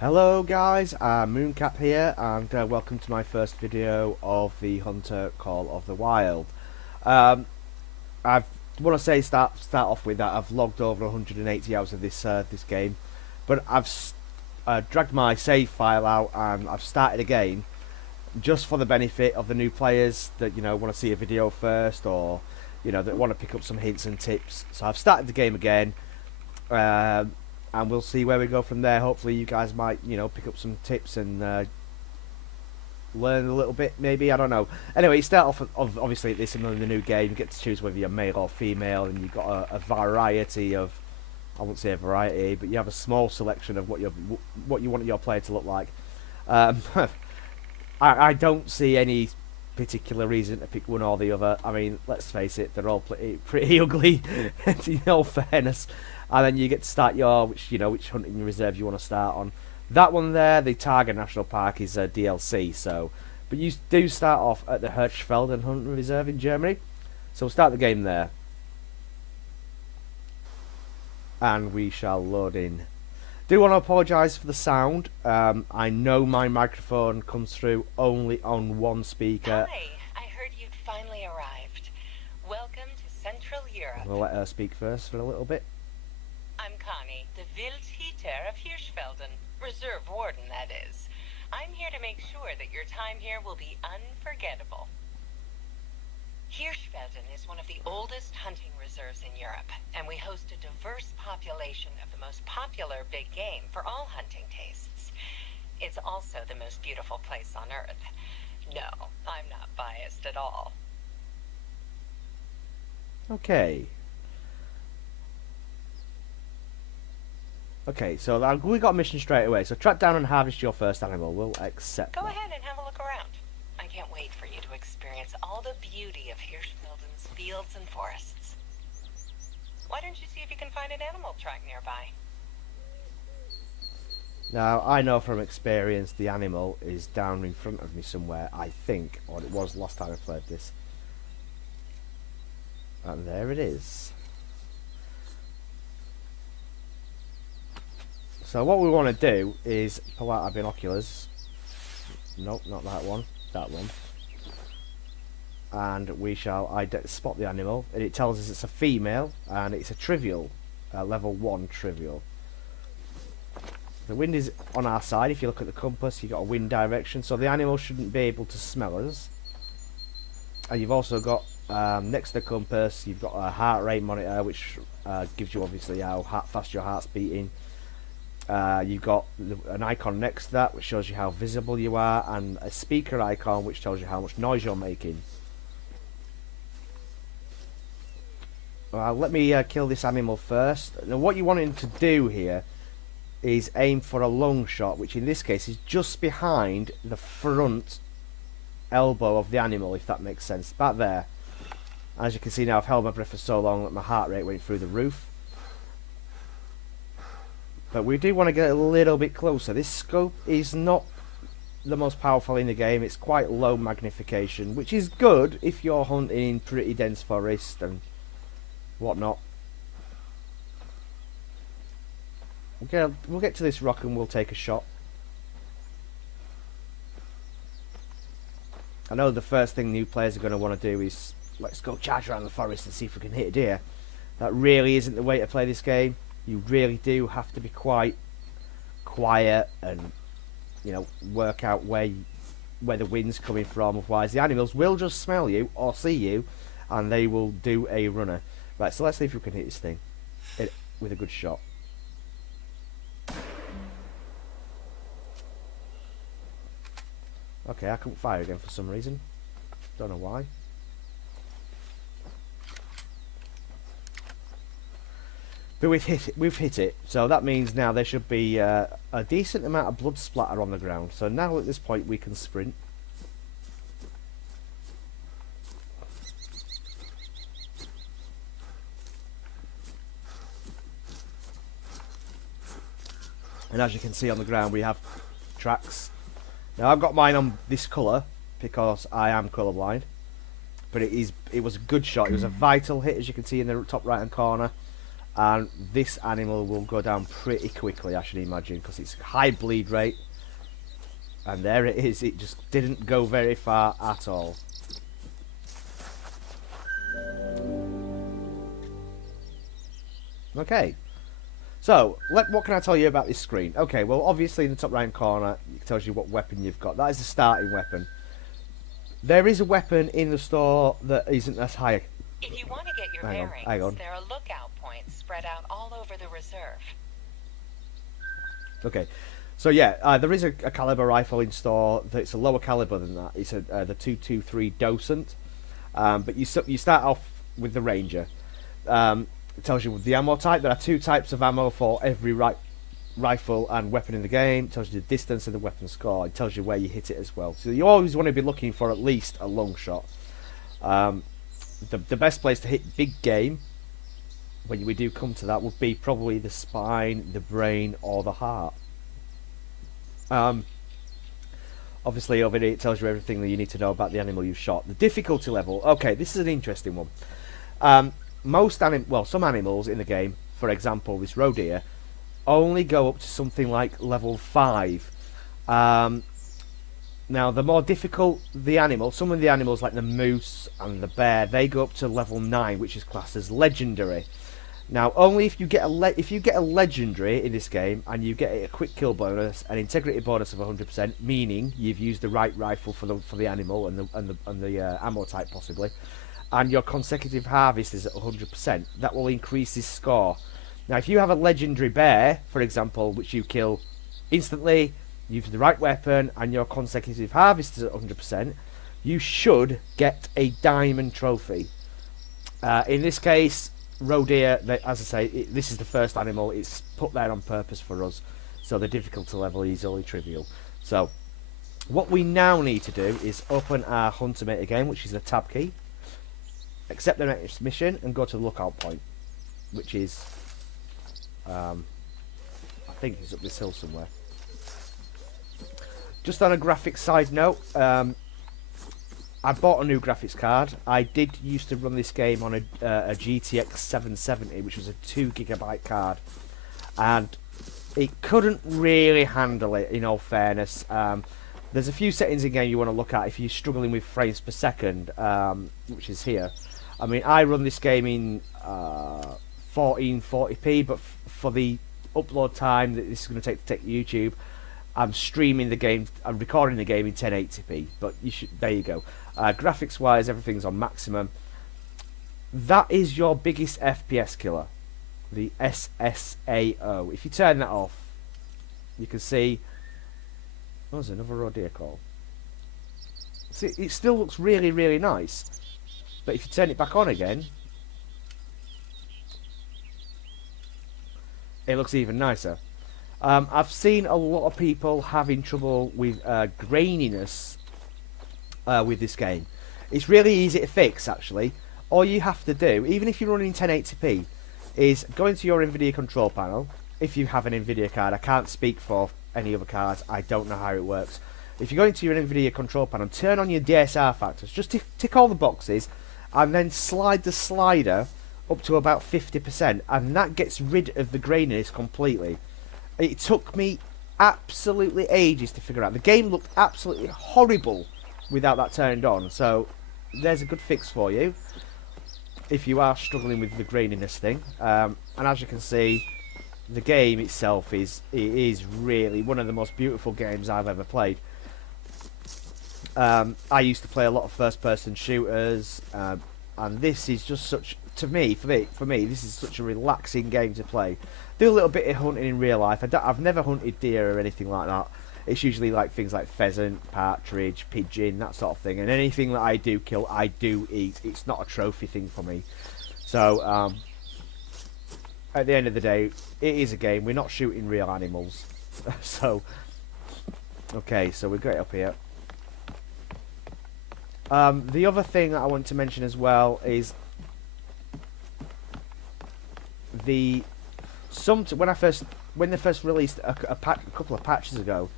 Hello guys, Mooncap here, and welcome to my first video of the Hunter Call of the Wild. I want to say start off with that I've logged over 180 hours of this game, but I've dragged my save file out and I've started again, just for the benefit of the new players that want to see a video first, or that want to pick up some hints and tips. So I've started the game again. And we'll see where we go from there. Hopefully you guys might, pick up some tips and learn a little bit, maybe, I don't know. Anyway, you start off, obviously, this is the new game. You get to choose whether you're male or female, and you've got a variety of, I won't say a variety, but you have a small selection of what you want your player to look like. I don't see any particular reason to pick one or the other. I mean, let's face it, they're all pretty ugly, in all fairness. And then you get to start your which hunting reserve you want to start on. That one there, the Targa National Park, is a DLC. So, but you do start off at the Hirschfelden Hunting Reserve in Germany. So we'll start the game there, and we shall load in. Do want to apologise for the sound. I know my microphone comes through only on one speaker. Hi, I heard you'd finally arrived. Welcome to Central Europe. We'll let her speak first for a little bit. I'm Connie, the Wildhüter of Hirschfelden. Reserve warden, that is. I'm here to make sure that your time here will be unforgettable. Hirschfelden is one of the oldest hunting reserves in Europe, and we host a diverse population of the most popular big game for all hunting tastes. It's also the most beautiful place on Earth. No, I'm not biased at all. Okay. Okay, so we got a mission straight away. So track down and harvest your first animal. We'll accept Go that. ahead and have a look around. I can't wait for you to experience all the beauty of Hirschfelden's fields and forests. Why don't you see if you can find an animal track nearby? Now, I know from experience the animal is down in front of me somewhere, I think, or it was last time I played this. And there it is. So what we want to do is pull out our binoculars. Nope, not that one. That one. And we shall spot the animal. And it tells us it's a female, and it's a trivial. Level 1 trivial. The wind is on our side. If you look at the compass, you've got a wind direction. So the animal shouldn't be able to smell us. And you've also got, next to the compass, you've got a heart rate monitor, which gives you obviously how fast your heart's beating. You've got an icon next to that which shows you how visible you are, and a speaker icon which tells you how much noise you're making. Let me kill this animal first. Now what you want him to do here is aim for a long shot, which in this case is just behind the front elbow of the animal, if that makes sense. About there. As you can see now, I've held my breath for so long that my heart rate went through the roof. But we do want to get a little bit closer. This scope is not the most powerful in the game. It's quite low magnification, which is good if you're hunting in pretty dense forest and whatnot. We'll get to this rock and we'll take a shot. I know the first thing new players are going to want to do is let's go charge around the forest and see if we can hit a deer. That really isn't the way to play this game. You really do have to be quite quiet and work out where the wind's coming from. Otherwise the animals will just smell you or see you and they will do a runner. Right, so let's see if we can hit this thing with a good shot. Okay, I couldn't fire again for some reason. Don't know why. But we've hit it, so that means now there should be a decent amount of blood splatter on the ground. So now at this point we can sprint. And as you can see on the ground we have tracks. Now I've got mine on this colour because I am colourblind. But it was a good shot. It was a vital hit, as you can see in the top right hand corner. and this animal will go down pretty quickly, I should imagine, because it's high bleed rate. And there it is, it just didn't go very far at all. Okay, so what can I tell you about this screen? Okay, well obviously in the top right corner it tells you what weapon you've got. That is the starting weapon. There is a weapon in the store that isn't as high. If you want to get your bearings, there are lookout points spread out all over the reserve. Okay, so yeah, there is a caliber rifle in store that's a lower caliber than that. It's the 223 Docent, but you start off with the Ranger. It tells you the ammo type. There are 2 types of ammo for every rifle and weapon in the game. It tells you the distance of the weapon score. It tells you where you hit it as well. So you always want to be looking for at least a long shot. The best place to hit big game, when we do come to that, would be probably the spine, the brain, or the heart. Obviously over here it tells you everything that you need to know about the animal you've shot. The difficulty level. Okay, this is an interesting one. Some animals in the game, for example this roe deer, only go up to something like level 5. Now the more difficult the animal, some of the animals like the moose and the bear, they go up to level 9, which is classed as legendary. Now only if you get a legendary in this game and you get a quick kill bonus, an integrity bonus of 100%, meaning you've used the right rifle for the animal and the ammo type possibly, and your consecutive harvest is at 100%, that will increase his score. Now if you have a legendary bear, for example, which you kill instantly, use the right weapon, and your consecutive harvest is at 100%, you should get a diamond trophy. In this case, roe deer, as I say, this is the first animal. It's put there on purpose for us, so the difficulty level is only trivial. So what we now need to do is open our Huntermate again, which is the tab key, accept the next mission, and go to the lookout point, which is I think it's up this hill somewhere. Just on a graphics side note, I bought a new graphics card. I did used to run this game on a GTX 770, which was a 2GB card, and it couldn't really handle it, in all fairness. There's a few settings in game you want to look at if you're struggling with frames per second, which is here. I mean, I run this game in 1440p, but for the upload time that this is going to take YouTube, I'm streaming the game, I'm recording the game in 1080p, but there you go. Graphics wise, everything's on maximum. That is your biggest FPS killer, the SSAO. If you turn that off, you can see, oh, there's another roe deer call. See, it still looks really, really nice, but if you turn it back on again, it looks even nicer. I've seen a lot of people having trouble with graininess with this game. It's really easy to fix, actually. All you have to do, even if you're running 1080p, is go into your NVIDIA control panel. If you have an NVIDIA card, I can't speak for any other cards, I don't know how it works. If you go into your NVIDIA control panel, turn on your DSR factors, just tick all the boxes, and then slide the slider up to about 50%, and that gets rid of the graininess completely. It took me absolutely ages to figure out. The game looked absolutely horrible without that turned on, so there's a good fix for you if you are struggling with the graininess thing. And as you can see, the game itself is really one of the most beautiful games I've ever played. I used to play a lot of first-person shooters, and this is just such, for me, this is such a relaxing game to play. Do a little bit of hunting in real life. I've never hunted deer or anything like that. It's usually like things like pheasant, partridge, pigeon, that sort of thing. And anything that I do kill, I do eat. It's not a trophy thing for me. So, at the end of the day, it is a game. We're not shooting real animals. So, okay, so we've got it up here. The other thing that I want to mention as well is when they first released a couple of patches ago,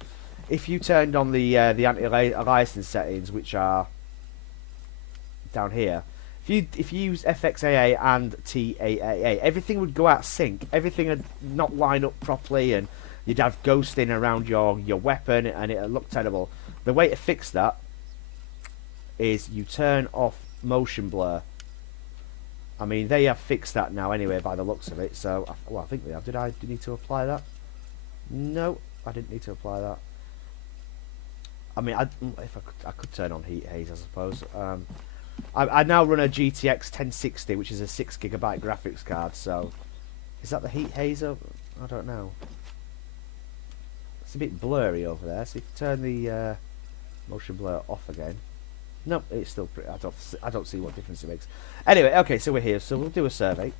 if you turned on the anti-aliasing settings, which are down here, if you use FXAA and TAAA, everything would go out of sync. Everything would not line up properly, and you'd have ghosting around your weapon, and it would look terrible. The way to fix that is you turn off motion blur. I mean, they have fixed that now anyway, by the looks of it. So, well, I think they have. Did I need to apply that? No, I didn't need to apply that. I mean, if I could turn on heat haze, I suppose. I now run a GTX 1060, which is a 6GB graphics card. So, is that the heat haze? I don't know. It's a bit blurry over there. So, if you turn the motion blur off again. Nope, it's still pretty. I don't see what difference it makes. Anyway, okay, so we're here. So we'll do a survey.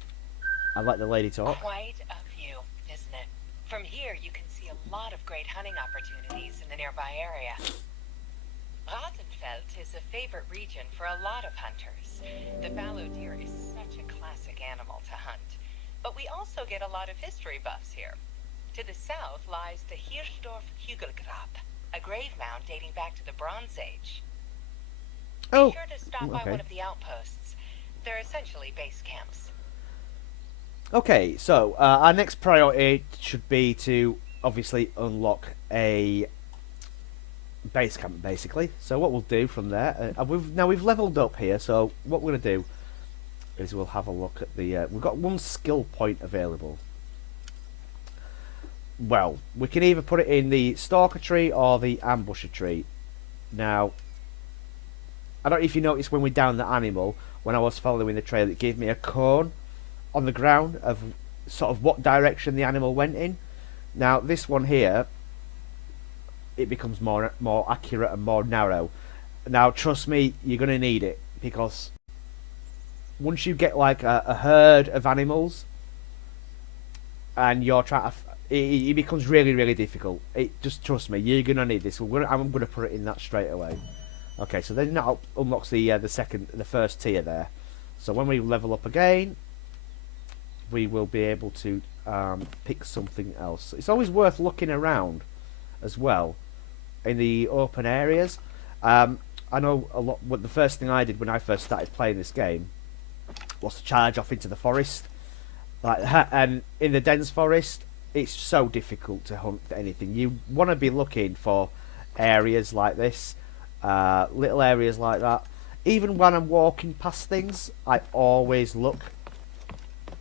I'd like the lady talk. Quite a view, isn't it? From here, you can see a lot of great hunting opportunities in the nearby area. Rattenfeld is a favorite region for a lot of hunters. The fallow deer is such a classic animal to hunt. But we also get a lot of history buffs here. To the south lies the Hirschdorf Hügelgrab, a grave mound dating back to the Bronze Age. Be sure to stop by one of the outposts. They're essentially base camps. Okay, so our next priority should be to obviously unlock a base camp, basically. So what we'll do from there, we've leveled up here. So what we're gonna do is we'll have a look at the. We've got one skill point available. Well, we can either put it in the stalker tree or the ambusher tree. Now, I don't know if you noticed when we downed the animal, when I was following the trail, it gave me a cone on the ground of sort of what direction the animal went in. Now this one here, it becomes more accurate and more narrow. Now trust me, you're going to need it, because once you get like a herd of animals and you're trying to it becomes really, really difficult. Just trust me, you're going to need this. I'm going to put it in that straight away. Okay, so then that unlocks the first tier there. So when we level up again, we will be able to pick something else. It's always worth looking around as well in the open areas. I know a lot. What the first thing I did when I first started playing this game was to charge off into the forest, and in the dense forest, it's so difficult to hunt anything. You want to be looking for areas like this. Little areas like that. Even when I'm walking past things, I always look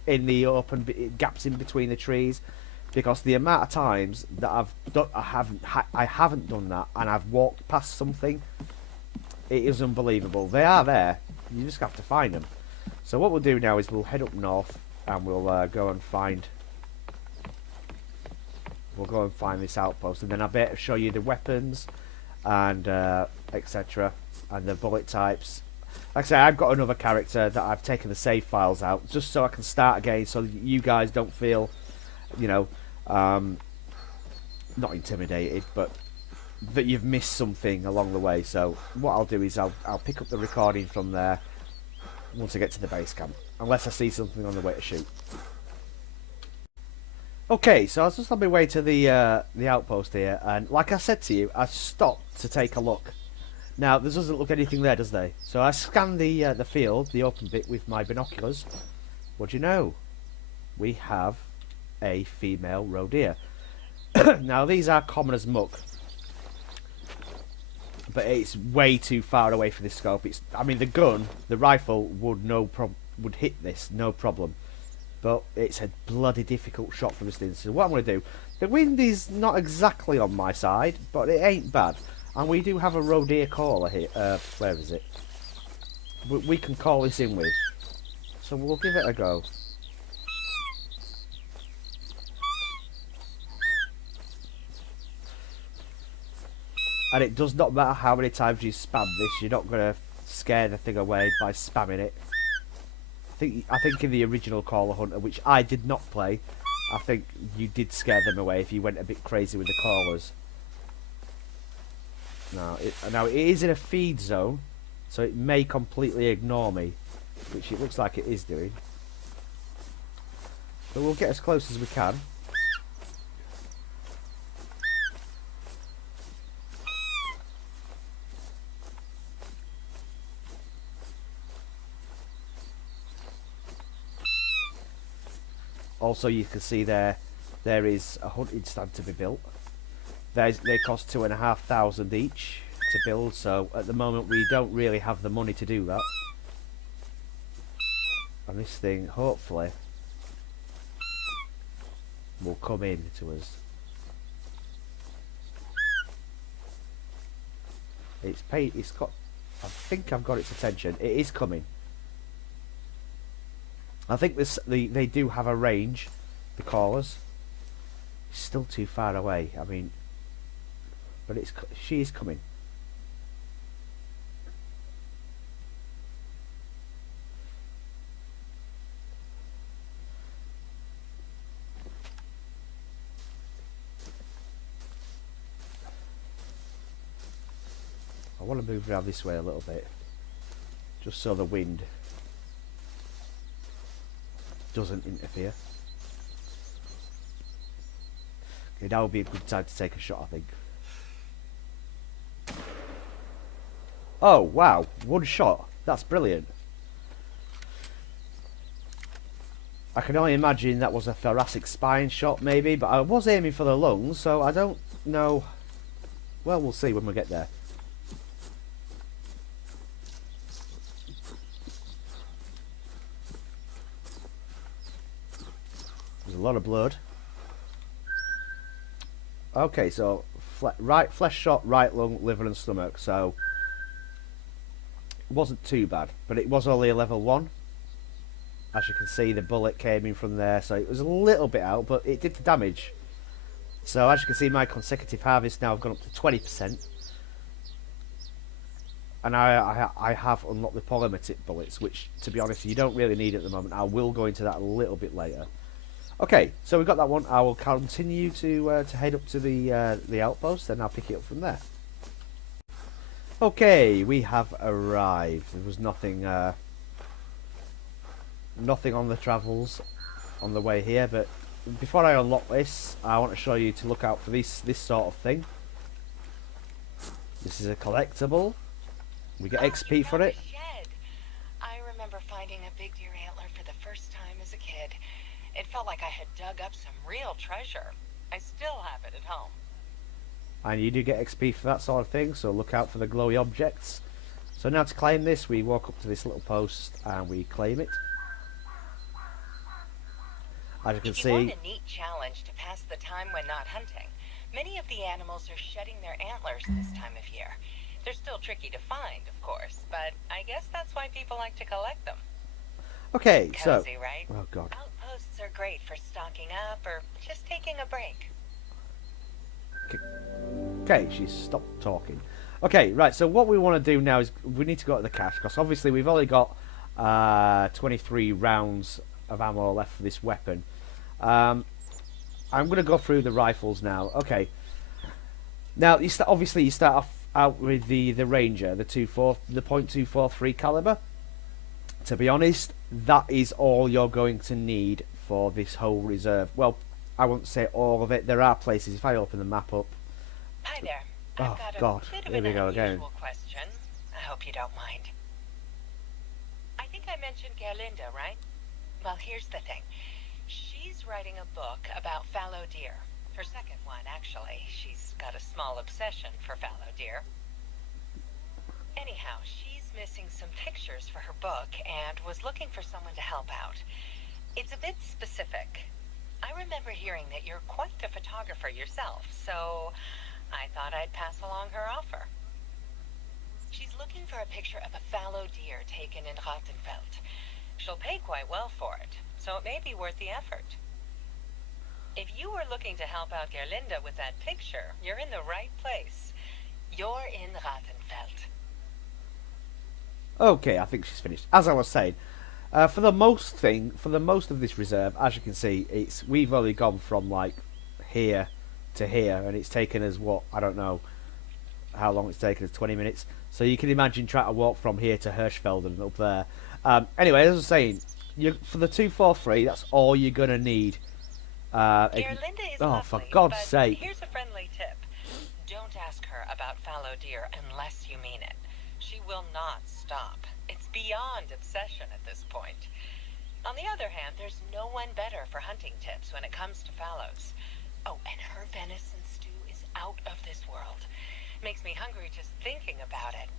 in the open gaps in between the trees, because the amount of times that I haven't done that, and I've walked past something, it is unbelievable. They are there. You just have to find them. So what we'll do now is we'll head up north and we'll go and find. We'll go and find this outpost, and then I better show you the weapons and etc. and the bullet types. Like I say, I've got another character that I've taken the save files out just so I can start again, so you guys don't feel, you know, not intimidated, but that you've missed something along the way. So what I'll do is I'll pick up the recording from there once I get to the base camp, unless I see something on the way to shoot. Okay, so I was just on my way to the outpost here, and like I said to you, I stopped to take a look. Now, there doesn't look anything there, does there? So I scanned the field, the open bit, with my binoculars. What do you know? We have a female roe deer. Now, these are common as muck, but it's way too far away for this scope. I mean, the rifle would hit this, no problem. But it's a bloody difficult shot from this distance. So what I'm going to do, the wind is not exactly on my side, but it ain't bad. And we do have a roe deer caller here. Where is it? We can call this in with. So we'll give it a go. And it does not matter how many times you spam this, you're not going to scare the thing away by spamming it. I think in the original Caller Hunter, which I did not play, I think you did scare them away if you went a bit crazy with the callers. Now it is in a feed zone, so it may completely ignore me, which it looks like it is doing. But we'll get as close as we can. Also, you can see there is a hunting stand to be built. They cost 2,500 each to build, so at the moment we don't really have the money to do that. And this thing, hopefully, will come in to us. It's paid. It's got. I think I've got its attention. It is coming. I think they do have a range. The callers. It's still too far away. I mean, but she is coming. I want to move around this way a little bit, just so the wind doesn't interfere. Okay, that would be a good time to take a shot, I think. Oh wow, one shot. That's brilliant. I can only imagine that was a thoracic spine shot maybe, but I was aiming for the lungs, so I don't know. Well, we'll see when we get there. There's a lot of blood. Okay, so right flesh shot, right lung, liver and stomach, so it wasn't too bad, but it was only a level 1. As you can see, the bullet came in from there, so it was a little bit out, but it did the damage. So as you can see, my consecutive harvest now have gone up to 20. And I have unlocked the polymetic bullets, which, to be honest, you don't really need at the moment. I will go into that a little bit later. Okay, so we've got that one. I will continue to head up to the outpost, and I'll pick it up from there. Okay, we have arrived. There was nothing nothing on the travels on the way here, but before I unlock this, I want to show you to look out for this sort of thing. This is a collectible. We get XP for it. Shed. I remember finding a big deer antler for the first time as a kid. It felt like I had dug up some real treasure. I still have it at home. And you do get XP for that sort of thing, so look out for the glowy objects. So now to claim this, we walk up to this little post and we claim it. As you can see, If you want a neat challenge to pass the time when not hunting, many of the animals are shedding their antlers this time of year. They're still tricky to find, of course, but I guess that's why people like to collect them. okay, so Cozy, right? oh god. Outposts are great for stocking up or just taking a break. Okay, she's stopped talking. Okay, right, so what we want to do now is we need to go to the cache, because obviously we've only got 23 rounds of ammo left for this weapon. I'm going to go through the rifles now. Okay. Now, obviously you start off out with the Ranger, the .243 caliber. To be honest, that is all you're going to need for this whole reserve. Well, I won't say all of it. There are places, if I open the map up. Hi there. Oh, I've got a God. bit of Here an we go again. unusual question. I hope you don't mind. I think I mentioned Gerlinda, right? Well, here's the thing. She's writing a book about fallow deer. Her second one, actually. She's got a small obsession for fallow deer. Anyhow, she's missing some pictures for her book and was looking for someone to help out. It's a bit specific. I remember hearing that you're quite the photographer yourself, so I thought I'd pass along her offer. She's looking for a picture of a fallow deer taken in Rattenfeld. She'll pay quite well for it, so it may be worth the effort. If you were looking to help out Gerlinda with that picture, you're in the right place. You're in Rattenfeld. Okay, I think she's finished. As I was saying, for the most of this reserve, as you can see, we've only gone from like here to here, and it's taken us what, I don't know how long it's taken us, 20 minutes. So you can imagine trying to walk from here to Hirschfeld and up there. Anyway, as I was saying, for the 243, that's all you're gonna need. Gerlinda is oh, lovely, for God's but sake! here's a friendly tip: don't ask her about fallow deer unless you mean it. She will not stop. It's beyond obsession at this point. On the other hand, there's no one better for hunting tips when it comes to fallows. Oh, and her venison stew is out of this world. Makes me hungry just thinking about it.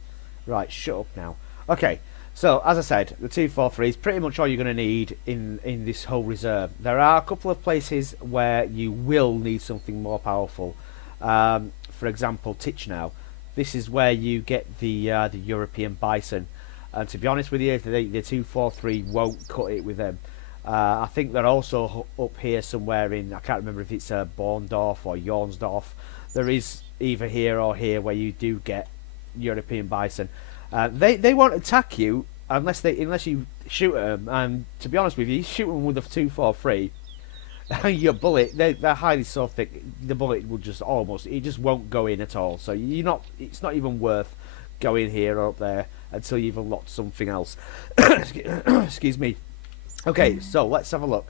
Right, shut up now. Okay, so as I said, the 243 is pretty much all you're going to need in this whole reserve. There are a couple of places where you will need something more powerful. For example, Tichenau. This is where you get the European bison. And to be honest with you, the 243 won't cut it with them. I think they're also up here somewhere in, I can't remember if it's Borndorf or Jornsdorf. There is either here or here where you do get European bison. They won't attack you unless you shoot them. And to be honest with you shoot them with a 243. Your bullet, they're highly so thick. The bullet will just it just won't go in at all. So it's not even worth going here or up there until you've unlocked something else. Excuse me. Okay, so let's have a look.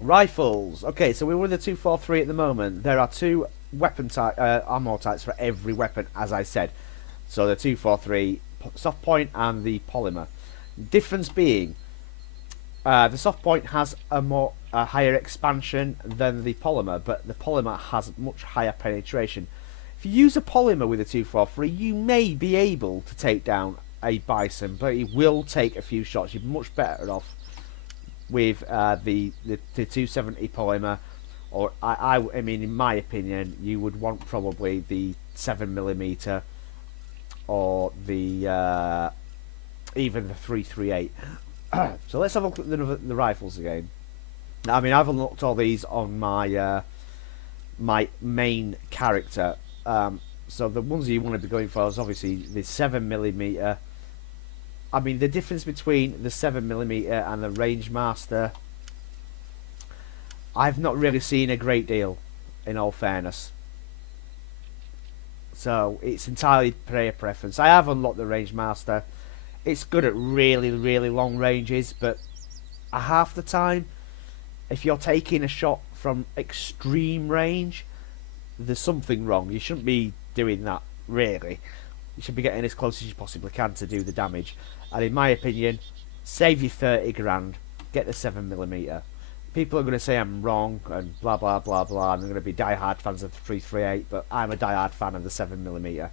Rifles. Okay, so we're with the 243 at the moment. There are two weapon ammo types for every weapon, as I said. So the 243 soft point and the polymer. Difference being, the soft point has a higher expansion than the polymer, but the polymer has much higher penetration. If you use a polymer with a 243, you may be able to take down a bison, but it will take a few shots. You're much better off with the 270 polymer, or I mean, in my opinion, you would want probably the 7mm or the even the 338. So let's have a look at the rifles again. I mean, I've unlocked all these on my my main character. So the ones you want to be going for is obviously the 7mm. I mean, the difference between the 7mm and the Rangemaster, I've not really seen a great deal, in all fairness. So it's entirely player preference. I have unlocked the Rangemaster. It's good at really, really long ranges, but half the time, if you're taking a shot from extreme range, there's something wrong. You shouldn't be doing that, really. You should be getting as close as you possibly can to do the damage. And in my opinion, save your 30 grand, get the 7mm. People are going to say I'm wrong and blah blah blah blah, and they're going to be die-hard fans of the 338, but I'm a die-hard fan of the 7mm.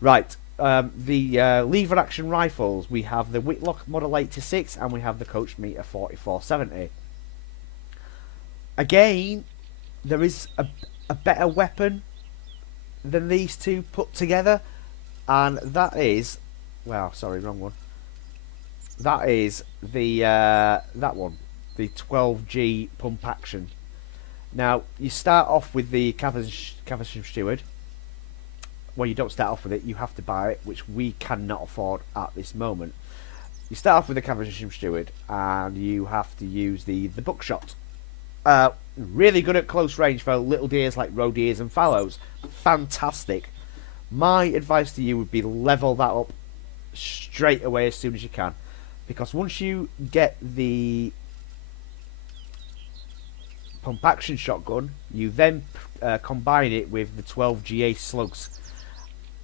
Right, the lever action rifles, we have the Whitlock Model 86 and we have the Coach Meter 4470. Again, there is a better weapon than these two put together, and that is, well, sorry, wrong one. That is the that one, the 12G pump action. Now you start off with the Caversham Steward. Well, you don't start off with it, you have to buy it, which we cannot afford at this moment. You start off with the Caversham Steward and you have to use the buckshot. Really good at close range for little deers like roe deers and fallows. Fantastic. My advice to you would be level that up straight away as soon as you can, because once you get the pump action shotgun, you then combine it with the 12GA slugs,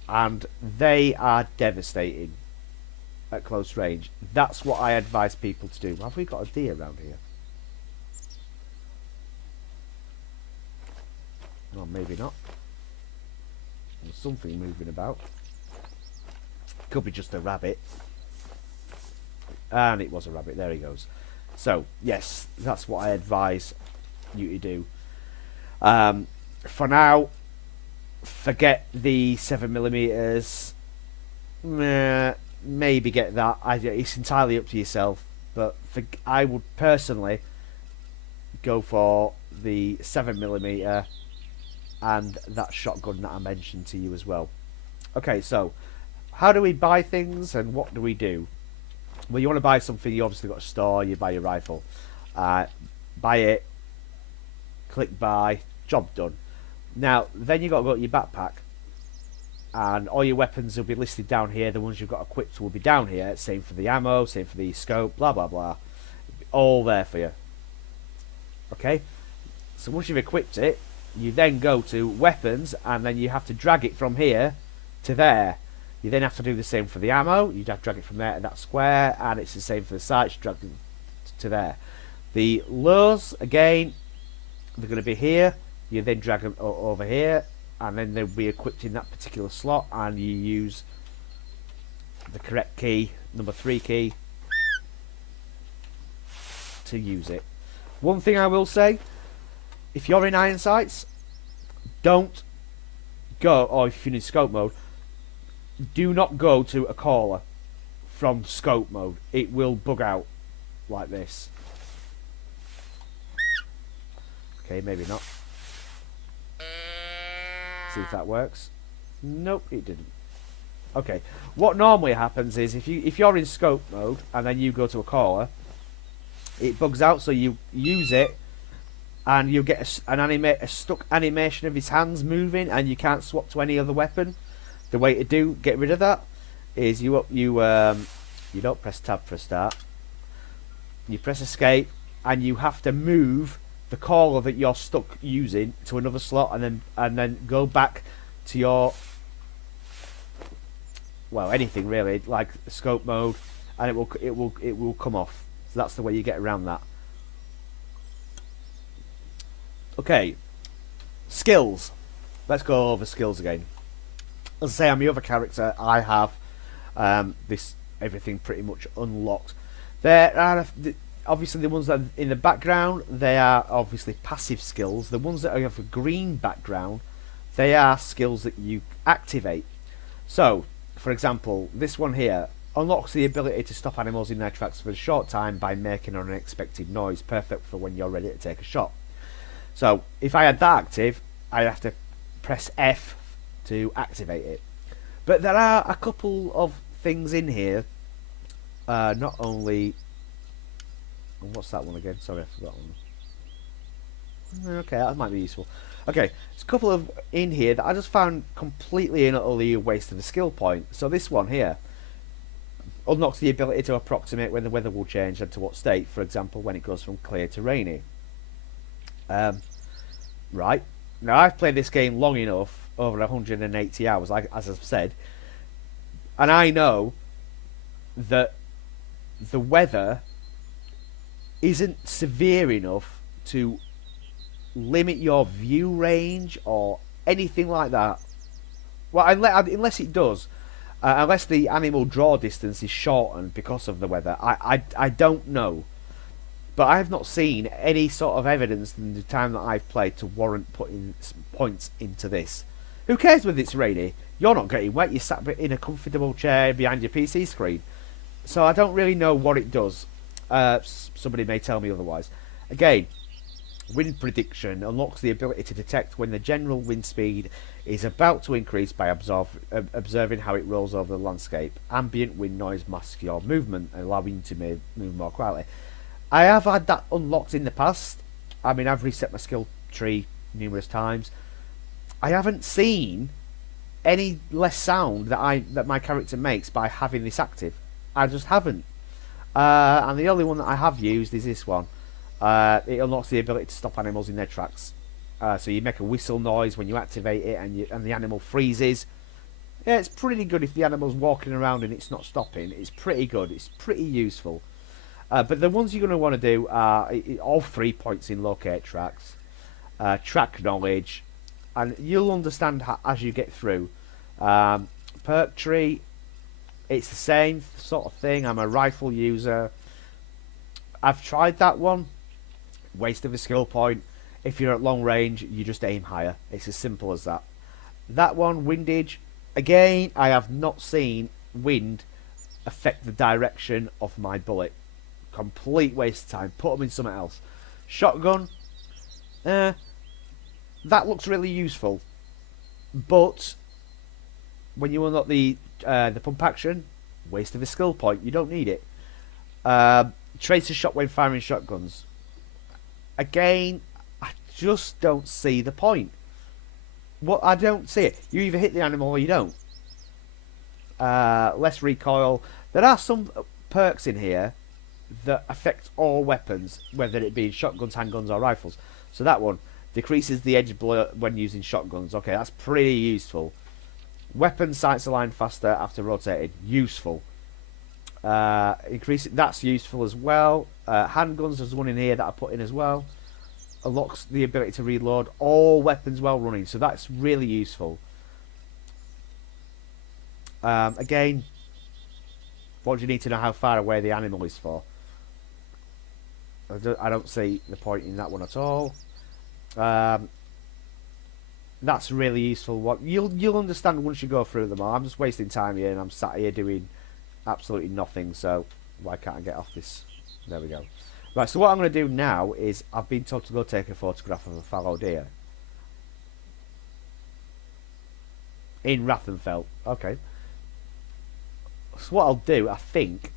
and they are devastating at close range. That's what I advise people to do. Have we got a deer around here? Well, maybe not. There's something moving about. Could be just a rabbit. And it was a rabbit. There he goes. So, yes, that's what I advise you to do. For now, forget the 7mm. Maybe get that. It's entirely up to yourself. But I would personally go for the 7mm and that shotgun that I mentioned to you as well. Okay, so how do we buy things and what do we do? Well, you want to buy something, you obviously got a store, you buy your rifle. Buy it, click buy, job done. Now, then you got to go to your backpack, and all your weapons will be listed down here. The ones you've got equipped will be down here. Same for the ammo, same for the scope, blah blah blah. All there for you. Okay? So once you've equipped it, you then go to weapons, and then you have to drag it from here to there. You then have to do the same for the ammo. You'd have to drag it from there to that square, and it's the same for the sights. Drag to there. The lures, again, they're going to be here. You then drag them over here, and then they'll be equipped in that particular slot, and you use the correct key, number 3 key, to use it. One thing I will say, if you're in iron sights, don't go, or if you're in scope mode, do not go to a caller from scope mode. It will bug out like this. Okay, maybe not. See if that works. Nope, it didn't. Okay, what normally happens is if you're in scope mode and then you go to a caller, it bugs out, so you use it and you get a stuck animation of his hands moving, and you can't swap to any other weapon. The way to get rid of that is you don't press tab for a start. You press escape, and you have to move the caller that you're stuck using to another slot, and then go back to your, well, anything really, like scope mode, and it will come off. So that's the way you get around that. Okay, skills. Let's go over skills again. As I say, I'm the other character. I have everything pretty much unlocked. There are obviously the ones that are in the background. They are obviously passive skills. The ones that have a green background, they are skills that you activate. So, for example, this one here unlocks the ability to stop animals in their tracks for a short time by making an unexpected noise, perfect for when you're ready to take a shot. So, if I had that active, I'd have to press F to activate it. But there are a couple of things in here. Not only... What's that one again? Sorry, I forgot one. Okay, that might be useful. Okay, there's a couple of in here that I just found completely and utterly a waste of a skill point. So this one here unlocks the ability to approximate when the weather will change and to what state, for example, when it goes from clear to rainy. Right, now I've played this game long enough, over 180 hours, as I've said, and I know that the weather isn't severe enough to limit your view range or anything like that. Well, unless it does, unless the animal draw distance is shortened because of the weather. I don't know, but I have not seen any sort of evidence in the time that I've played to warrant putting points into this. Who cares whether it's rainy? You're not getting wet. You're sat in a comfortable chair behind your PC screen. So I don't really know what it does. Somebody may tell me otherwise. Again, wind prediction unlocks the ability to detect when the general wind speed is about to increase by observing how it rolls over the landscape. Ambient wind noise masks your movement, allowing you to move more quietly. I have had that unlocked in the past. I mean, I've reset my skill tree numerous times. I haven't seen any less sound that my character makes by having this active. I just haven't. And the only one that I have used is this one. It unlocks the ability to stop animals in their tracks. So you make a whistle noise when you activate it, and the animal freezes. Yeah, it's pretty good if the animal's walking around and it's not stopping. It's pretty good. It's pretty useful. But the ones you're going to want to do are all 3 points in locate tracks, track knowledge, and you'll understand as you get through. Perk tree, it's the same sort of thing. I'm a rifle user. I've tried that one. Waste of a skill point. If you're at long range, you just aim higher. It's as simple as that. That one, windage. Again, I have not seen wind affect the direction of my bullet. Complete waste of time. Put them in something else. Shotgun. That looks really useful. But when you unlock the pump action, waste of a skill point. You don't need it. Tracer shot when firing shotguns. Again, I just don't see the point. I don't see it. You either hit the animal or you don't. Less recoil. There are some perks in here that affect all weapons, whether it be shotguns, handguns, or rifles. So that one decreases the edge blur when using shotguns. Okay, that's pretty useful. Weapon sights align faster after rotating. Useful. That's useful as well. Handguns, there's one in here that I put in as well. Unlocks the ability to reload all weapons while running, so that's really useful. Again, what do you need to know how far away the animal is for? I don't see the point in that one at all. That's really useful. What you'll understand once you go through them all. I'm just wasting time here, and I'm sat here doing absolutely nothing. So why can't I get off this? There we go. Right. So what I'm going to do now is I've been told to go take a photograph of a fallow deer in Rathenfeld. Okay. So what I'll do, I think,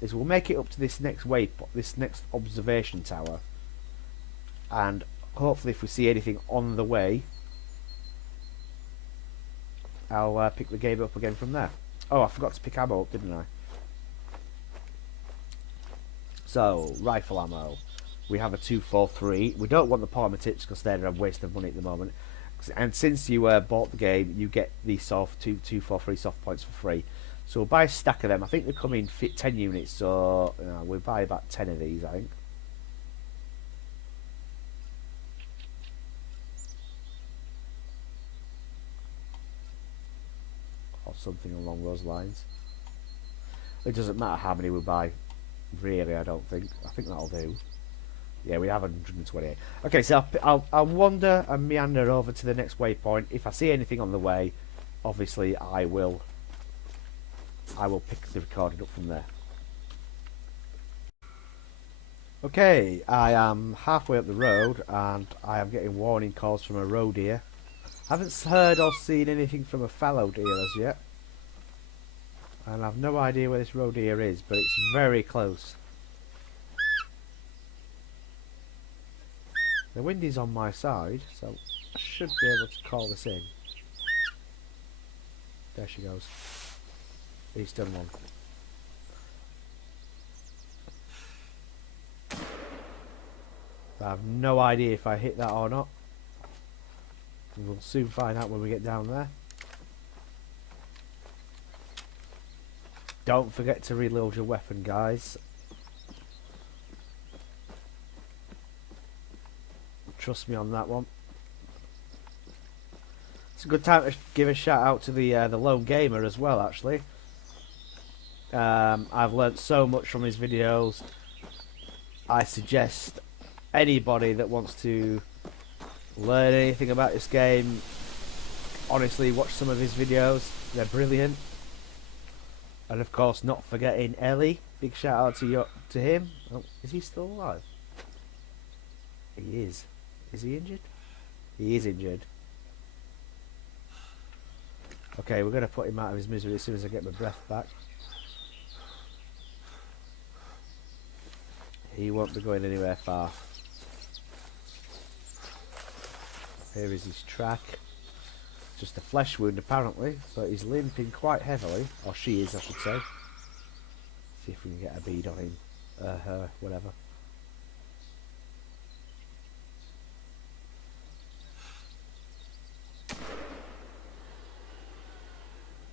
is we'll make it up to this next this next observation tower, and hopefully, if we see anything on the way, I'll pick the game up again from there. Oh, I forgot to pick ammo up, didn't I? So, rifle ammo. We have a 243. We don't want the polymer tips because they're a waste of money at the moment. And since you bought the game, you get the soft 243 soft points for free. So we'll buy a stack of them. I think they come in 10 units, so we'll buy about 10 of these, I think. Or something along those lines. It doesn't matter how many we buy, really, I don't think. I think that'll do. Yeah, we have 128. Okay, so I'll wander and meander over to the next waypoint. If I see anything on the way, obviously I will pick the recording up from there. Okay, I am halfway up the road and I am getting warning calls from a roe deer. Haven't heard or seen anything from a fallow deer as yet. And I've no idea where this roe deer is, but it's very close. The wind is on my side, so I should be able to call this in. There she goes. He's done one. I have no idea if I hit that or not. We'll soon find out when we get down there. Don't forget to reload your weapon, guys. Trust me on that one. It's a good time to give a shout out to the Lone Gamer as well, actually. I've learnt so much from his videos. I suggest anybody that wants to learn anything about this game, honestly, watch some of his videos. They're brilliant. And of course, not forgetting Ellie. Big shout out to him. Oh, is he still alive? He is. Is he injured? He is injured. Okay, we're going to put him out of his misery as soon as I get my breath back. He won't be going anywhere far. Here is his track. Just a flesh wound apparently, but he's limping quite heavily. Or she is, I should say. See if we can get a bead on him. Her, whatever.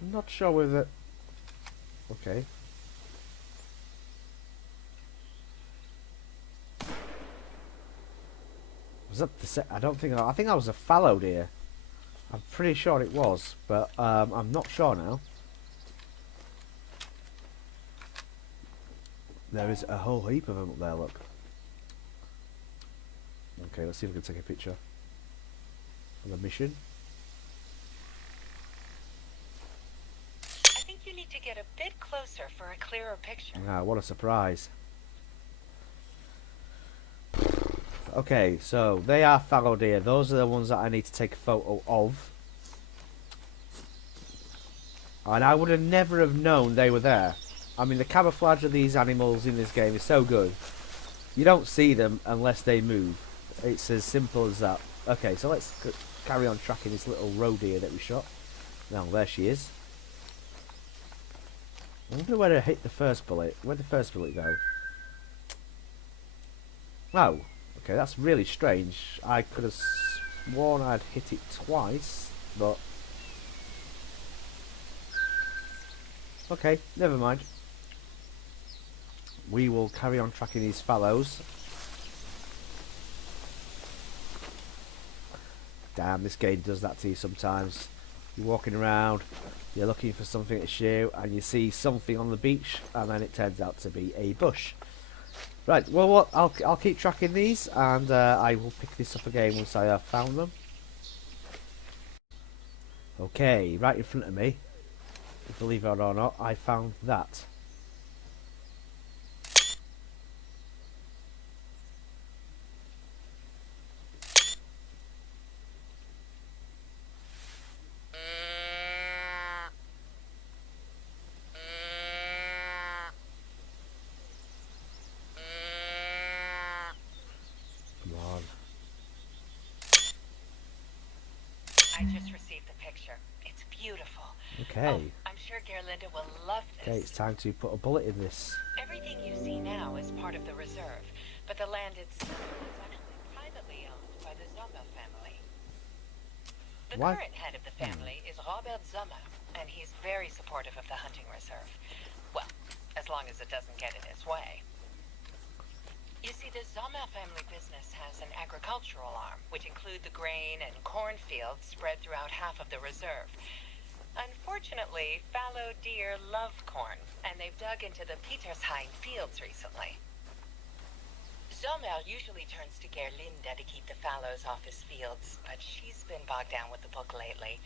I'm not sure whether... Okay. Was that the I don't think... I think that was a fallow deer. I'm pretty sure it was, but I'm not sure now. There is a whole heap of them up there, look. Okay, let's see if we can take a picture of the mission. I think you need to get a bit closer for a clearer picture. Ah, what a surprise. Okay, so they are fallow deer. Those are the ones that I need to take a photo of. And I would have never have known they were there. I mean, the camouflage of these animals in this game is so good. You don't see them unless they move. It's as simple as that. Okay, so let's carry on tracking this little roe deer that we shot. Now, there she is. I wonder where I hit the first bullet. Where'd the first bullet go? Oh, okay, that's really strange. I could have sworn I'd hit it twice, but... Okay, never mind. we will carry on tracking these fallows. Damn, this game does that to you sometimes. You're walking around, you're looking for something to shoot, and you see something on the beach, and then it turns out to be a bush. Right, well, what? I'll keep tracking these, and I will pick this up again once I have found them. Okay, right in front of me, believe it or not, I found that. Come on. I just received the picture. It's beautiful. Okay. Oh, I'm sure Gerlinda will love this. Okay, it's time to put a bullet in this. Everything you see now is part of the reserve, but the land itself is actually privately owned by the Sommer family. The What? current head of the family is Robert Sommer, and he's very supportive of the hunting reserve. Well, as long as it doesn't get in his way. You see, the Sommer family business has an agricultural arm, which include the grain and cornfields spread throughout half of the reserve. Unfortunately, fallow deer love corn, and they've dug into the Petersheim fields recently. Sommer usually turns to Gerlinda to keep the fallows off his fields, but she's been bogged down with the book lately.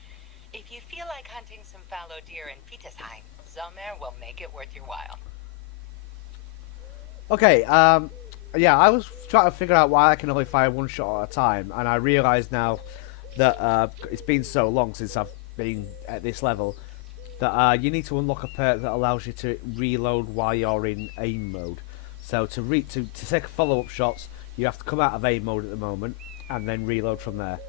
If you feel like hunting some fallow deer in Petersheim, Sommer will make it worth your while. Okay, yeah, I was trying to figure out why I can only fire one shot at a time, and I realise now that it's been so long since I've been at this level that you need to unlock a perk that allows you to reload while you're in aim mode. So to take follow-up shots, you have to come out of aim mode at the moment and then reload from there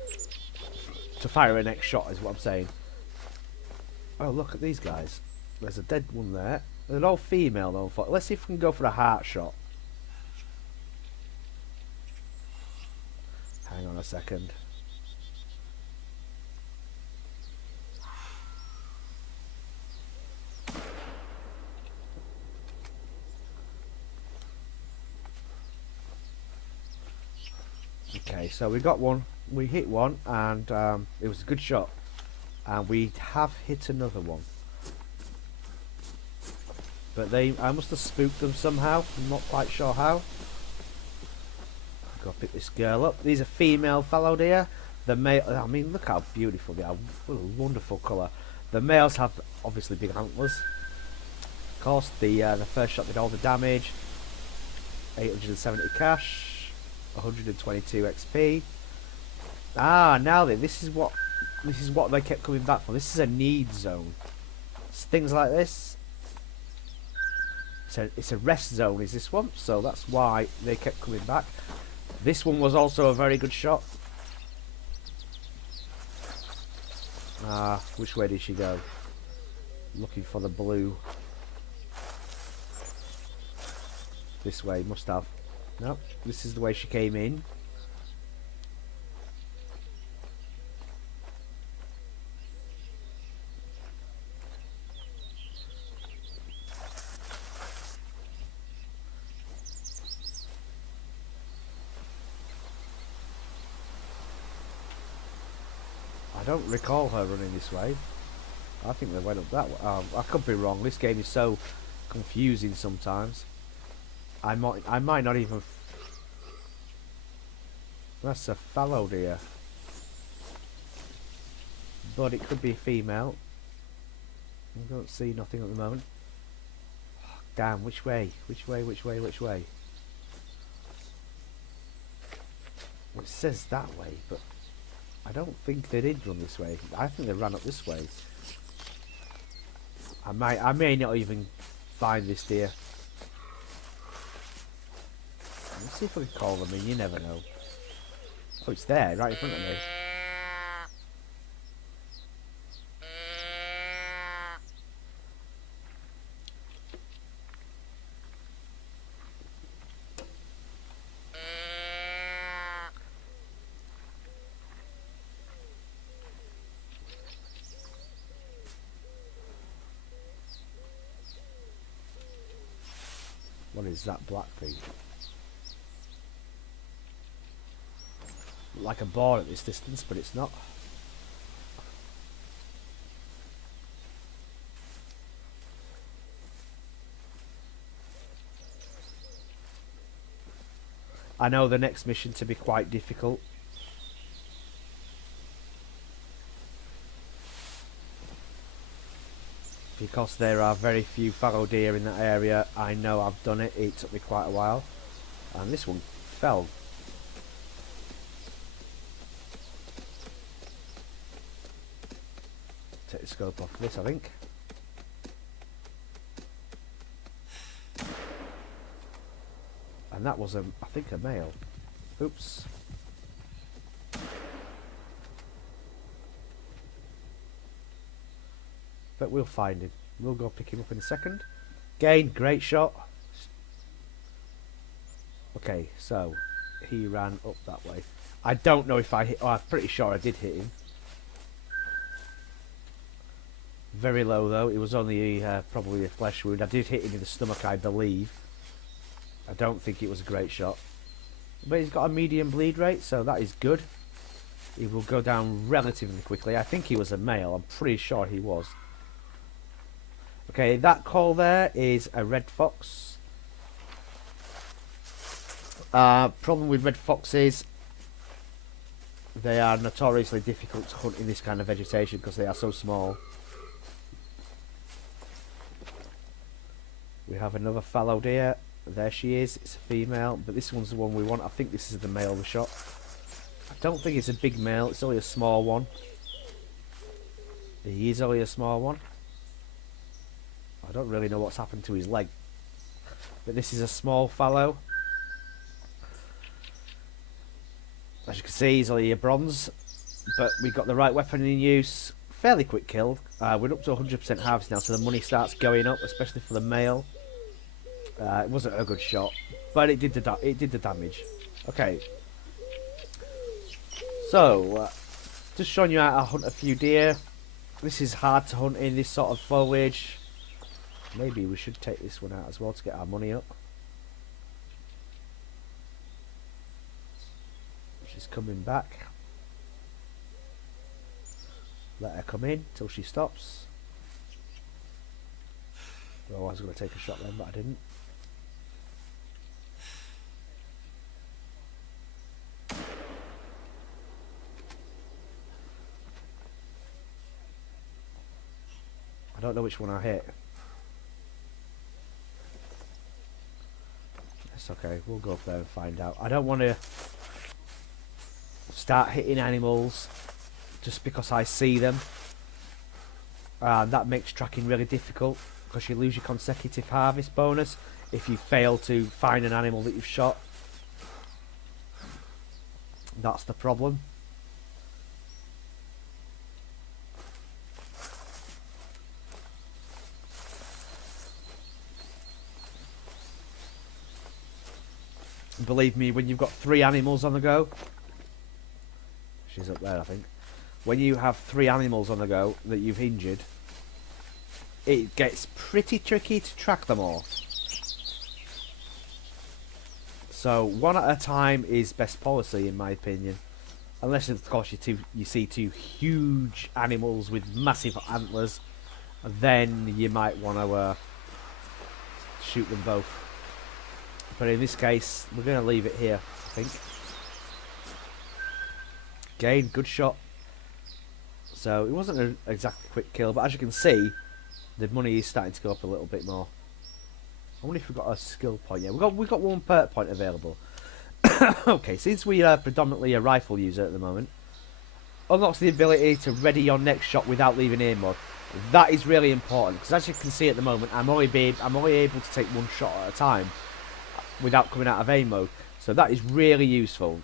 to fire a next shot, is what I'm saying. Oh, look at these guys. There's a dead one there. They're all female though. Let's see if we can go for a heart shot. Hang on a second. Okay, so we got one. We hit one, and it was a good shot. And we have hit another one. But I must have spooked them somehow. I'm not quite sure how. Go pick this girl up. These are female fallow deer. The male, I mean, look how beautiful they are. What a wonderful colour. The males have obviously big antlers. Of course, the first shot did all the damage. 870 cash, 122 XP. Ah, now then, this is what they kept coming back for. This is a need zone. It's things like this. So it's a rest zone, is this one? So that's why they kept coming back. This one was also a very good shot. Ah, which way did she go? Looking for the blue. This way, must have. No, this is the way she came in. I don't recall her running this way. I think they went up that way. I could be wrong. This game is so confusing sometimes. I might not even. That's a fallow deer, but it could be a female. I don't see nothing at the moment. Oh, damn! Which way? Which way? Which way? Which way? Well, it says that way, but I don't think they did run this way. I think they ran up this way. I may not even find this deer. Let's see if we can call them in. You never know. Oh, it's there, right in front of me. What What is that black thing? Like a boar at this distance, but it's not. I know the next mission to be quite difficult. Because there are very few fallow deer in that area. I know I've done it. It took me quite a while. And this one fell. Take the scope off this, I think. And that was, I think, a male. Oops. But we'll find him. We'll go pick him up in a second. Again, great shot. Okay, so he ran up that way. I don't know if I hit... Oh, I'm pretty sure I did hit him. Very low, though. It was only probably a flesh wound. I did hit him in the stomach, I believe. I don't think it was a great shot. But he's got a medium bleed rate, so that is good. He will go down relatively quickly. I think he was a male. I'm pretty sure he was. Okay, that call there is a red fox. Problem with red foxes, they are notoriously difficult to hunt in this kind of vegetation because they are so small. We have another fallow deer. There she is. It's a female, but this one's the one we want. I think this is the male we shot. I don't think it's a big male. It's only a small one. He is only a small one. I don't really know what's happened to his leg. But this is a small fallow. As you can see, he's only a bronze. But we got the right weapon in use. Fairly quick kill. We're up to 100% harvest now, so the money starts going up, especially for the male. It wasn't a good shot, but it did the damage. Okay. So, just showing you how to hunt a few deer. This is hard to hunt in this sort of foliage. Maybe we should take this one out as well to get our money up. She's coming back. Let her come in till she stops. Oh, I was going to take a shot then, but I didn't. I don't know which one I hit. It's okay, we'll go up there and find out. I don't want to start hitting animals just because I see them. That makes tracking really difficult because you lose your consecutive harvest bonus if you fail to find an animal that you've shot. That's the problem. Believe me, when you've got 3 animals on the go, she's up there I think, when you have 3 animals on the go that you've injured, it gets pretty tricky to track them all. So one at a time is best policy in my opinion, unless of course you see 2 huge animals with massive antlers, then you might want to shoot them both. But in this case, we're going to leave it here, I think. Again, good shot. So, it wasn't an exactly quick kill, but as you can see, the money is starting to go up a little bit more. I wonder if we've got a skill point. Yeah, we've got 1 perk point available. Okay, since we are predominantly a rifle user at the moment, unlocks the ability to ready your next shot without leaving aim mode. That is really important, because as you can see at the moment, I'm only able to take 1 shot at a time without coming out of aim mode, so that is really useful.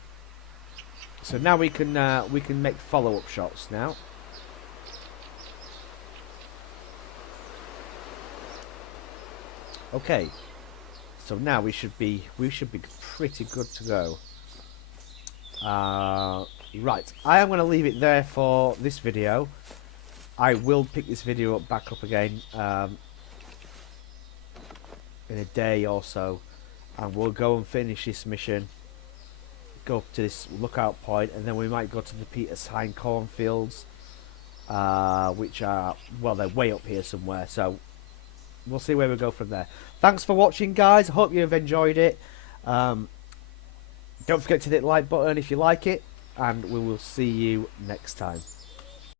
So now we can make follow-up shots now. Okay, so now we should be pretty good to go. Right, I am going to leave it there for this video. I will pick this video back up again in a day or so. and we'll go and finish this mission. Go up to this lookout point, and then we might go to the Petersheim cornfields, which are, well, they're way up here somewhere. So we'll see where we go from there. Thanks for watching, guys. I hope you've enjoyed it. Don't forget to hit the like button if you like it, and we will see you next time.